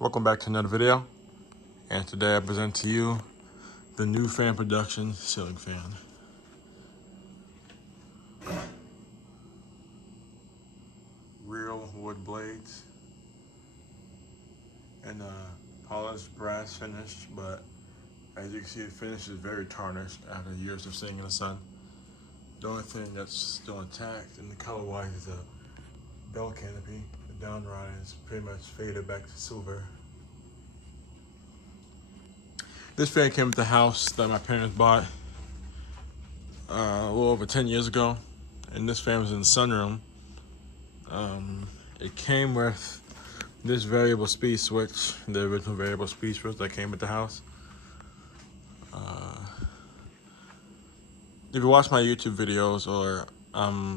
Welcome back to another video, and today I present to you the new Fan Production Ceiling Fan. Real wood blades and polished brass finish, but as you can see the finish is very tarnished after years of sitting in the sun. The only thing that's still intact in the color wise is a bell canopy. The down rod is pretty much faded back to silver. This fan came with the house that my parents bought a little over 10 years ago, and this fan was in the sunroom. It came with this variable speed switch, the original variable speed switch that came with the house. If you watch my YouTube videos or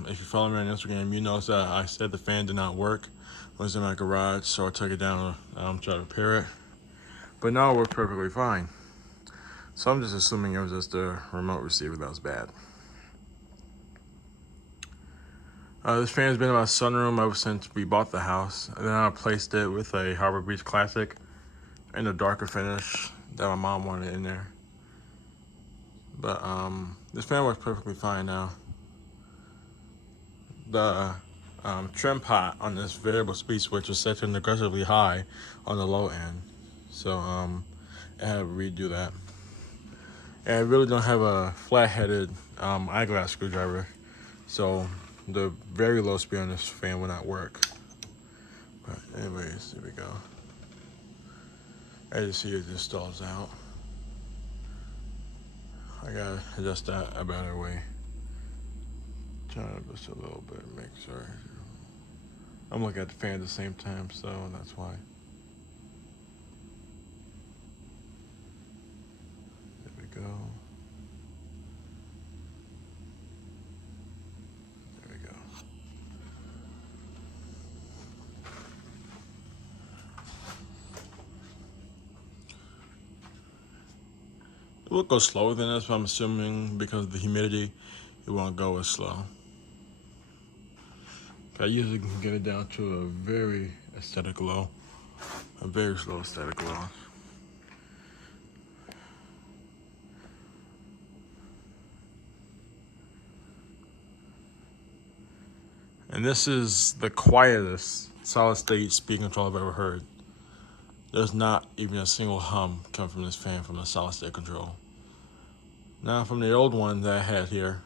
if you follow me on Instagram, you notice that I said the fan did not work. It was in my garage, so I took it down to try to repair it. But now it works perfectly fine. So I'm just assuming it was just the remote receiver that was bad. This fan's been in my sunroom ever since we bought the house. And then I replaced it with a Harbor Beach Classic in a darker finish that my mom wanted in there. But this fan works perfectly fine now. The trim pot on this variable speed switch was set to aggressively high on the low end. So I had to redo that. And I really don't have a flat-headed eyeglass screwdriver, so the very low speed on this fan will not work. But anyways, here we go. As you see, it just stalls out. I gotta adjust that a better way. Turn it up just a little bit, make sure. I'm looking at the fan at the same time, so that's why. There we go. There we go. It will go slower than this, but I'm assuming because of the humidity, it won't go as slow. I usually can get it down to a very aesthetic low, a very slow aesthetic low. And this is the quietest solid state speed control I've ever heard. There's not even a single hum coming from this fan from the solid state control. Now from the old one that I had here,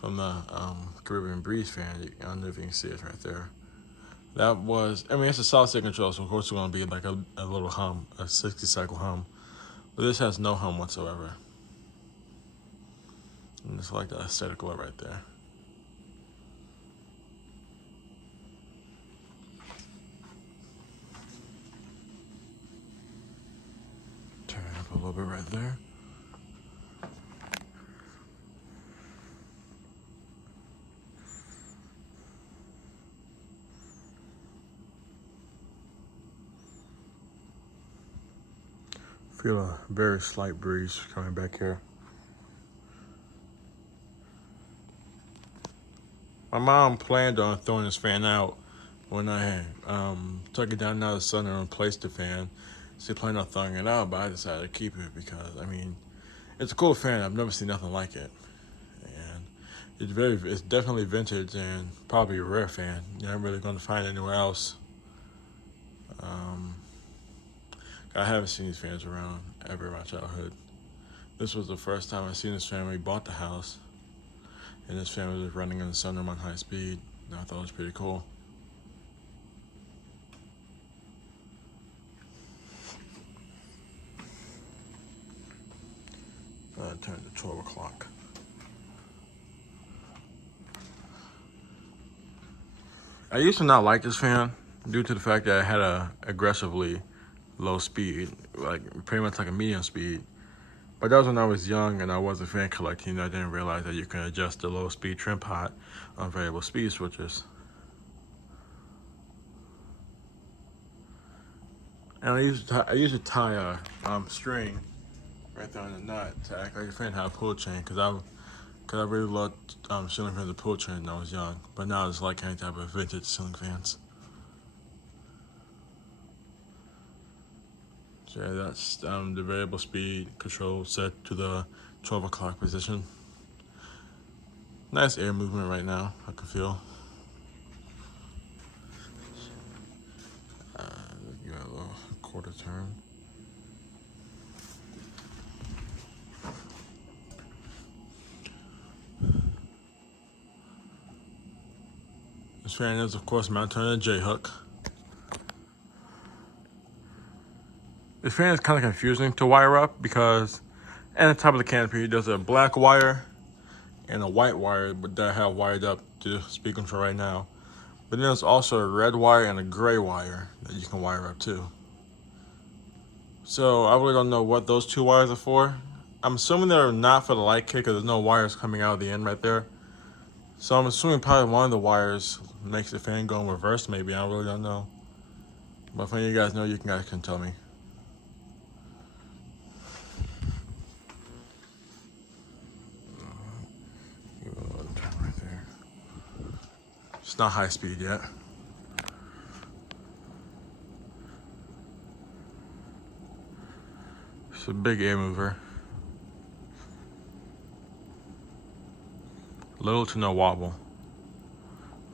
from the Caribbean Breeze fan, I don't know if you can see it right there. That was, I mean, it's a solid state control, so of course it's going to be like a little hum, a 60 cycle hum. But this has no hum whatsoever. And it's like the aesthetic low right there. Turn it up a little bit right there. Feel a very slight breeze coming back here. My mom planned on throwing this fan out when I took it down out of the sun and replaced the fan. She planned on throwing it out, but I decided to keep it because, I mean, it's a cool fan. I've never seen nothing like it. And it's definitely vintage and probably a rare fan. You're not really going to find it anywhere else. I haven't seen these fans around ever in my childhood. This was the first time I seen this fan when we bought the house. And this fan was just running in the sunroom on high speed. And I thought it was pretty cool. I turned to 12 o'clock. I used to not like this fan due to the fact that it had a aggressively low speed, like pretty much like a medium speed. But that was when I was young and I wasn't fan collecting. I didn't realize that you can adjust the low speed trim pot on variable speed switches. And I used to tie a string right there on the nut to act like a fan had a pull chain, because I really loved ceiling fans with pull chain when I was young. But now it's like any type of vintage ceiling fans. So yeah, that's the variable speed control set to the 12 o'clock position. Nice air movement right now, I can feel. Give it a little quarter turn. This fan is, of course, mounted on a J-hook. This fan is kind of confusing to wire up because at the top of the canopy there's a black wire and a white wire that I have wired up to speed control right now. But then there's also a red wire and a gray wire that you can wire up too. So I really don't know what those two wires are for. I'm assuming they're not for the light kit because there's no wires coming out of the end right there. So I'm assuming probably one of the wires makes the fan go in reverse maybe. I really don't know. But if any of you guys know, you guys can tell me. Give it a little turn right there. It's not high speed yet. It's a big air mover. Little to no wobble.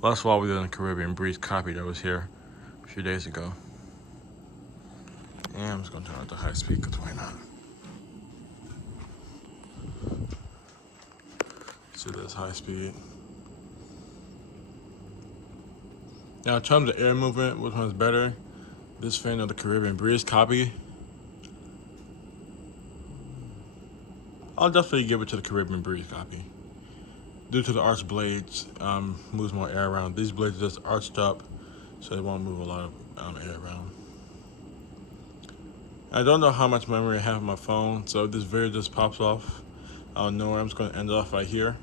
Less wobble than the Caribbean Breeze copy that was here a few days ago. And I'm just gonna turn it to high speed because why not? So that's high speed. Now in terms of air movement, which one's better? This fan or the Caribbean Breeze copy? I'll definitely give it to the Caribbean Breeze copy. Due to the arched blades, moves more air around. These blades are just arched up, so they won't move a lot of air around. I don't know how much memory I have on my phone, so if this video just pops off, I'll know where I'm just going to end off right here,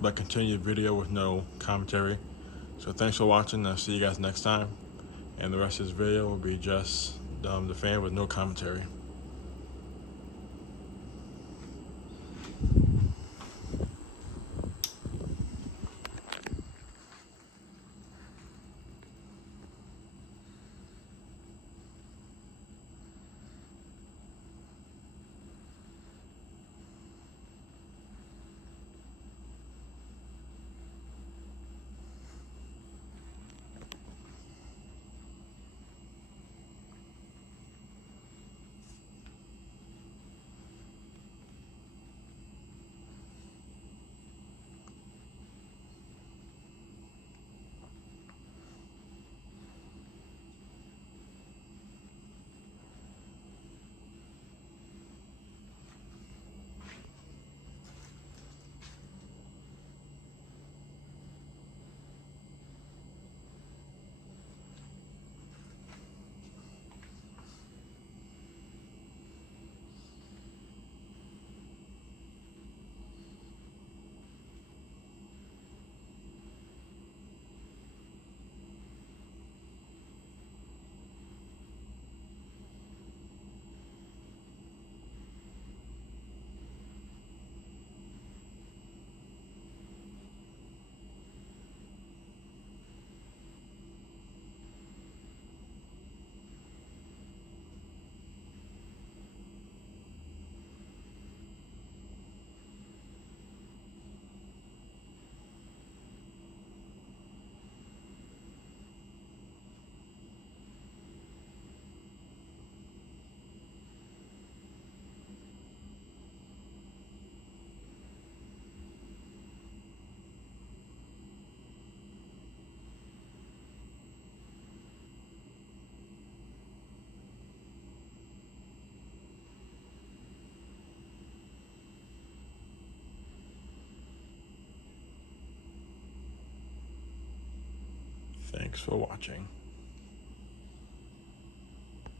but continue the video with no commentary. So thanks for watching, I'll see you guys next time, and the rest of this video will be just the fan with no commentary. Thanks for watching.